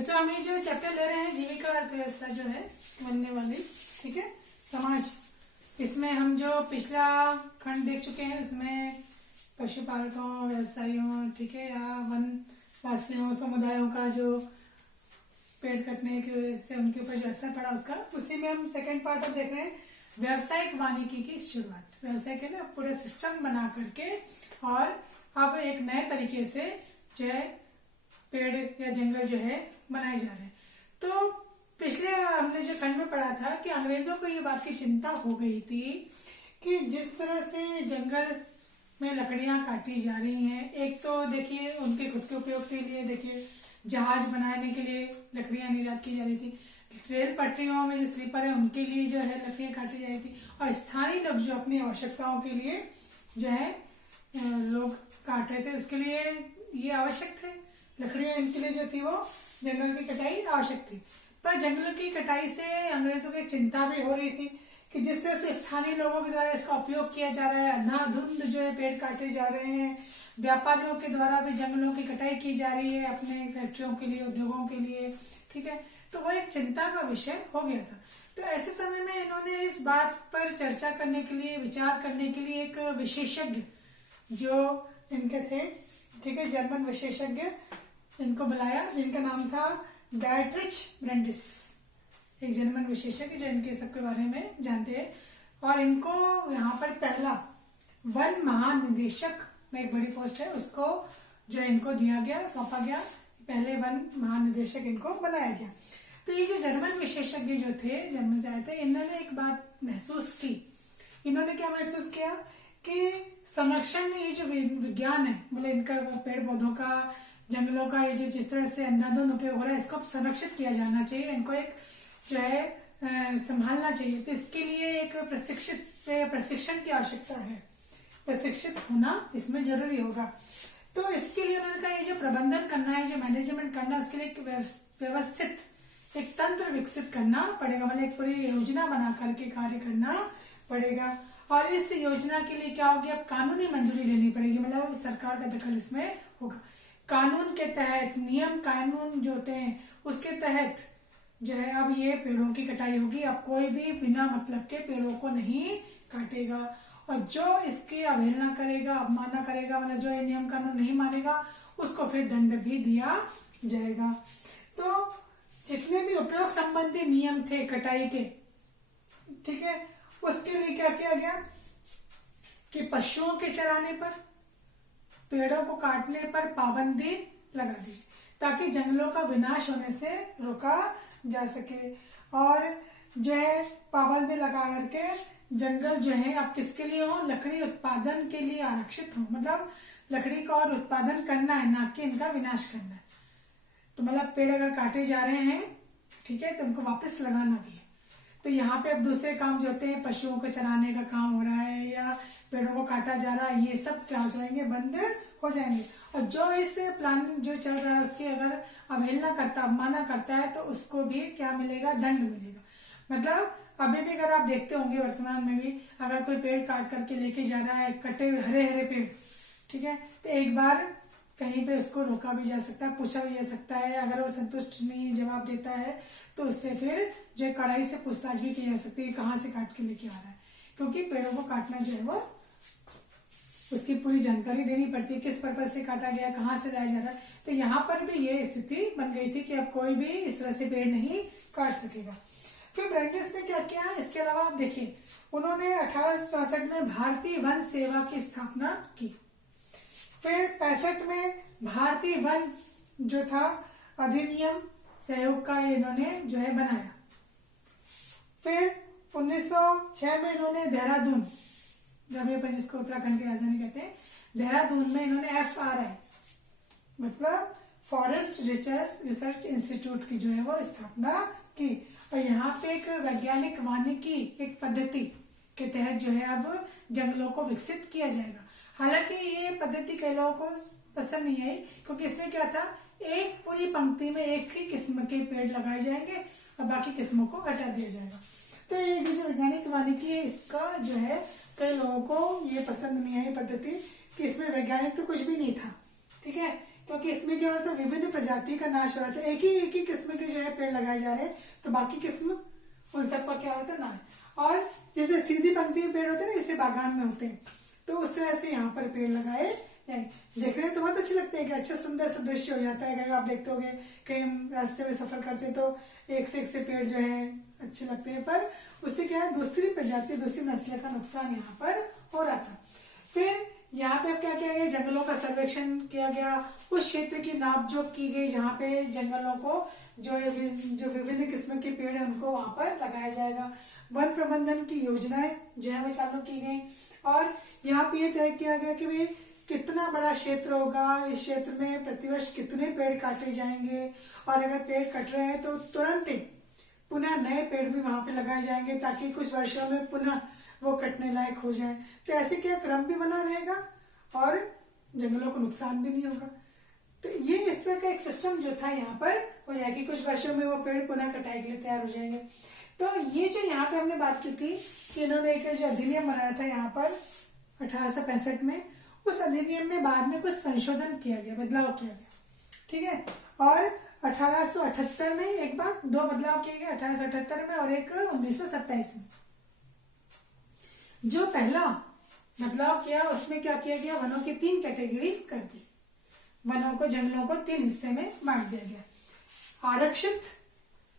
बच्चों हम ये जो चैप्टर ले रहे हैं जीविका अर्थव्यवस्था जो है बनने वाली, ठीक है, समाज, इसमें हम जो पिछला खंड देख चुके हैं उसमें पशुपालकों, व्यवसायियों, ठीक है, या वनवासियों, समुदायों का जो पेड़ कटने के से उनके ऊपर जो असर पड़ा उसका, उसी में हम सेकंड पार्ट अब देख रहे हैं व्यावसायिक वानिकी की शुरुआत। व्यवसाय के ना पूरे सिस्टम बना करके और अब एक नए तरीके से जो है पेड़ या जंगल जो है बनाए जा रहे हैं। तो पिछले हमने जो खंड में पढ़ा था कि अंग्रेजों को ये बात की चिंता हो गई थी कि जिस तरह से जंगल में लकड़ियां काटी जा रही हैं, एक तो देखिए उनके खुद के उपयोग के लिए, देखिए जहाज बनाने के लिए लकड़ियां निर्यात की जा रही थी, रेल पटरियों में जो स्लीपर है उनके लिए जो है लकड़ियां काटी जा रही थी, और स्थानीय लोग जो अपनी आवश्यकताओं के लिए जो है लोग काट रहे थे, उसके लिए ये आवश्यक थे लकड़ियां, इनके लिए जो थी वो जंगल की कटाई आवश्यक थी। पर जंगलों की कटाई से अंग्रेजों को एक चिंता भी हो रही थी कि जिस तरह से स्थानीय लोगों के द्वारा इसका उपयोग किया जा रहा है, अंधाधुंध जो है पेड़ काटे जा रहे हैं, व्यापारियों के द्वारा भी जंगलों की कटाई की जा रही है अपने फैक्ट्रियों के लिए, उद्योगों के लिए, ठीक है, तो वो एक चिंता का विषय हो गया था। तो ऐसे समय में इन्होंने इस बात पर चर्चा करने के लिए, विचार करने के लिए एक विशेषज्ञ जो इनके थे, ठीक है, जर्मन विशेषज्ञ, इनको बुलाया, जिनका नाम था डायट्रिच ब्रेंडिस, एक जर्मन विशेषज्ञ जो इनके सबके बारे में जानते हैं। और इनको यहाँ पर पहला वन महानिदेशक में एक बड़ी पोस्ट है, उसको जो इनको दिया गया, सौंपा गया, पहले वन महानिदेशक इनको बनाया गया। तो ये जो जर्मन विशेषज्ञ जो थे, जर्मन से आए थे, इन्होंने एक बात महसूस की। इन्होंने क्या महसूस किया कि संरक्षण, ये जो विज्ञान है, मतलब इनका पेड़ पौधों का, जंगलों का, ये जो जिस तरह से अंधाधुंध उपयोग हो रहा है, इसको संरक्षित किया जाना चाहिए, इनको एक जो है संभालना चाहिए। तो इसके लिए एक प्रशिक्षण की आवश्यकता है, प्रशिक्षित होना इसमें जरूरी होगा। तो इसके लिए उन्होंने कहा ये जो प्रबंधन करना है, जो मैनेजमेंट करना है, उसके लिए एक व्यवस्थित एक तंत्र विकसित करना पड़ेगा, मतलब एक पूरी योजना बना करके कार्य करना पड़ेगा। और इस योजना के लिए क्या होगी, अब कानूनी मंजूरी लेनी पड़ेगी, मतलब सरकार का दखल इसमें होगा। कानून के तहत, नियम कानून जो होते हैं उसके तहत जो है अब ये पेड़ों की कटाई होगी। अब कोई भी बिना मतलब के पेड़ों को नहीं काटेगा, और जो इसकी अवहेलना करेगा, अवमानना करेगा, मतलब जो ये नियम कानून नहीं मानेगा, उसको फिर दंड भी दिया जाएगा। तो जितने भी उपयोग संबंधी नियम थे कटाई के, ठीक है, उसके लिए क्या किया गया कि पशुओं के चराने पर, पेड़ों को काटने पर पाबंदी लगा दी, ताकि जंगलों का विनाश होने से रोका जा सके। और जो है पाबंदी लगा करके जंगल जो है अब किसके लिए हो, लकड़ी उत्पादन के लिए आरक्षित हो, मतलब लकड़ी का और उत्पादन करना है, ना कि इनका विनाश करना है। तो मतलब पेड़ अगर काटे जा रहे हैं, ठीक है, तो उनको वापस लगाना भी है। तो यहाँ पे अब दूसरे काम जो होते हैं, पशुओं को चराने का काम हो रहा है या पेड़ों को काटा जा रहा है, ये सब क्या हो जाएंगे, बंद हो जाएंगे। और जो इस प्लान जो चल रहा है उसकी अगर अवहेलना करता, अवमानना करता है, तो उसको भी क्या मिलेगा, दंड मिलेगा। मतलब अभी भी अगर आप देखते होंगे वर्तमान में भी, अगर कोई पेड़ काट करके लेके जा रहा है, कटे हुए हरे हरे पेड़, ठीक है, तो एक बार कहीं पे उसको रोका भी जा सकता है, पूछा भी जा सकता है। अगर वो संतुष्ट नहीं जवाब देता है तो उससे फिर जो कड़ाई से पूछताछ भी की जा सकती है, कहाँ से काट के लेके आ रहा है, क्योंकि पेड़ों को काटना जो है वो उसकी पूरी जानकारी देनी पड़ती है, किस पर्पज से काटा गया, कहाँ से लाया जा रहा है। तो यहाँ पर भी ये स्थिति बन गई थी कि अब कोई भी इस तरह से पेड़ नहीं काट सकेगा। फिर ब्रेंडिस ने क्या किया, इसके अलावा आप देखिए, उन्होंने 1864 में भारतीय वन सेवा की स्थापना की। फिर 65 में भारतीय वन जो था अधिनियम सहयोग का इन्होंने जो है बनाया। फिर 1906 में इन्होंने देहरादून, जिसको उत्तराखंड की राजधानी कहते हैं, देहरादून में इन्होंने FRI मतलब फॉरेस्ट रिसर्च इंस्टीट्यूट की जो है वो स्थापना की। और यहाँ पे एक वैज्ञानिक वानिकी एक पद्धति के तहत जो है अब जंगलों को विकसित किया जाएगा। हालांकि ये पद्धति कई लोगों को पसंद नहीं आई, क्योंकि इसमें क्या था, एक पूरी पंक्ति में एक ही किस्म के पेड़ लगाए जाएंगे और बाकी किस्मों को हटा दिया जाएगा। तो ये जो वैज्ञानिक वानिकी है, इसका जो है कई लोगों को ये पसंद नहीं आई पद्धति, कि इसमें वैज्ञानिक तो कुछ भी नहीं था, ठीक है, क्योंकि इसमें क्या होता है, विभिन्न प्रजाति का नाश हो रहा था। एक ही किस्म के जो है पेड़ लगाए जा रहे हैं, तो बाकी किस्म उन सबका क्या होता है, नाश। और जैसे सीधी पंक्ति में पेड़ होते हैं ना, इससे बागान में होते हैं, तो उस तरह से यहाँ पर पेड़ लगाए जाए। देखने में तो बहुत अच्छे लगते हैं कि अच्छा सुंदर सा दृश्य हो जाता है। कहीं आप देखते होंगे, कहीं हम रास्ते में सफर करते हैं तो एक से पेड़ जो है अच्छे लगते हैं, पर उससे क्या है, दूसरी प्रजाति, दूसरी नस्ल का नुकसान यहाँ पर हो रहा था। फिर यहाँ पे अब क्या किया गया, जंगलों का सर्वेक्षण किया गया, उस क्षेत्र की नापजोख की गई जहाँ पे जंगलों को जो विभिन्न किस्म के पेड़ है उनको वहां पर लगाया जाएगा। वन प्रबंधन की योजनाएं जो है वो चालू की गई, और यहाँ पे ये तय किया गया कि भाई कितना बड़ा क्षेत्र होगा, इस क्षेत्र में प्रतिवर्ष कितने पेड़ काटे जाएंगे, और अगर पेड़ कट रहे हैं तो तुरंत ही पुनः नए पेड़ भी वहां पे लगाए जाएंगे, ताकि कुछ वर्षों में पुनः वो कटने लायक हो जाए। तो ऐसे क्या क्रम भी बना रहेगा और जंगलों को नुकसान भी नहीं होगा। तो ये इस तरह का एक सिस्टम जो था यहाँ पर हो जाएगी, कुछ वर्षों में वो पेड़ पुनः कटाई के लिए तैयार हो जाएंगे। तो ये जो यहाँ पे हमने बात की थी कि इन्होंने एक जो अधिनियम बनाया था यहाँ पर 1865 में, उस अधिनियम में बाद में कुछ संशोधन किया गया, बदलाव किया गया, ठीक है। और 1878 में एक बार 2 बदलाव किए गए, 1878 में और एक 1927 में। जो पहला बदलाव किया उसमें क्या किया गया, वनों की 3 कैटेगरी कर दी, वनों को, जंगलों को 3 हिस्से में बांट दिया गया, आरक्षित,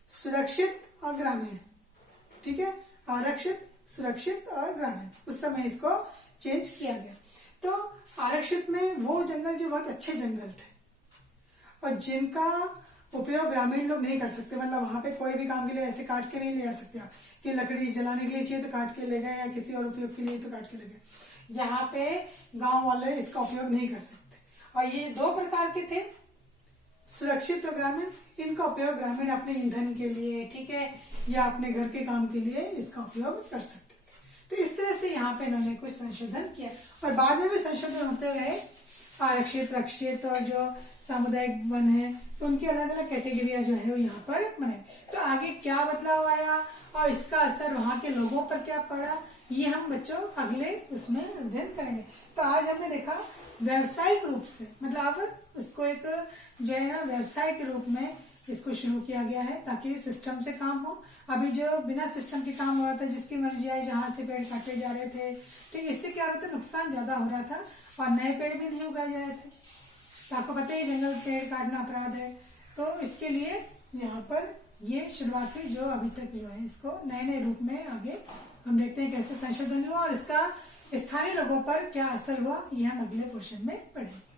सुरक्षित और ग्रामीण, ठीक है। आरक्षित, सुरक्षित और ग्रामीण, उस समय इसको चेंज किया गया। तो आरक्षित में वो जंगल जो बहुत अच्छे जंगल थे और जिनका उपयोग ग्रामीण लोग नहीं कर सकते, मतलब वहां पे कोई भी काम के लिए ऐसे काट के नहीं ले जा सकते कि लकड़ी जलाने के लिए चाहिए तो काट के ले गए, या किसी और उपयोग के लिए तो काट के ले गए। यहाँ पे गांव वाले इसका उपयोग नहीं कर सकते। और ये 2 प्रकार के थे, सुरक्षित और ग्रामीण। इनका उपयोग ग्रामीण अपने ईंधन के लिए, ठीक है, या अपने घर के काम के लिए इसका उपयोग कर सकते थे। तो इस तरह से यहाँ पे इन्होंने कुछ संशोधन किया, और बाद में भी संशोधन होते रहे। आरक्षित, रक्षित और जो सामुदायिक वन है, तो उनकी अलग अलग कैटेगरिया जो है वो यहाँ पर बने। तो आगे क्या बदलाव आया और इसका असर वहां के लोगों पर क्या पड़ा, ये हम बच्चों अगले उसमें अध्ययन करेंगे। तो आज हमने देखा व्यवसायिक रूप से, मतलब अब उसको एक जो है ना व्यवसाय के रूप में इसको शुरू किया गया है, ताकि सिस्टम से काम हो। अभी जो बिना सिस्टम के काम हो रहा था, जिसकी मर्जी आए जहां से पेड़ काटे जा रहे थे, ठीक, इससे क्या हो रहा था, नुकसान ज्यादा हो रहा था और नए पेड़ भी नहीं उगाए जा रहे थे। तो आपको पता है जंगल पेड़ काटना अपराध है, तो इसके लिए यहाँ पर ये शुरुआत हुई, जो अभी तक जो है इसको नए नए रूप में आगे हम देखते हैं कैसे संशोधन हुआ और इसका स्थानीय लोगों पर क्या असर हुआ, ये हम अगले क्वेश्चन में पढ़ेंगे।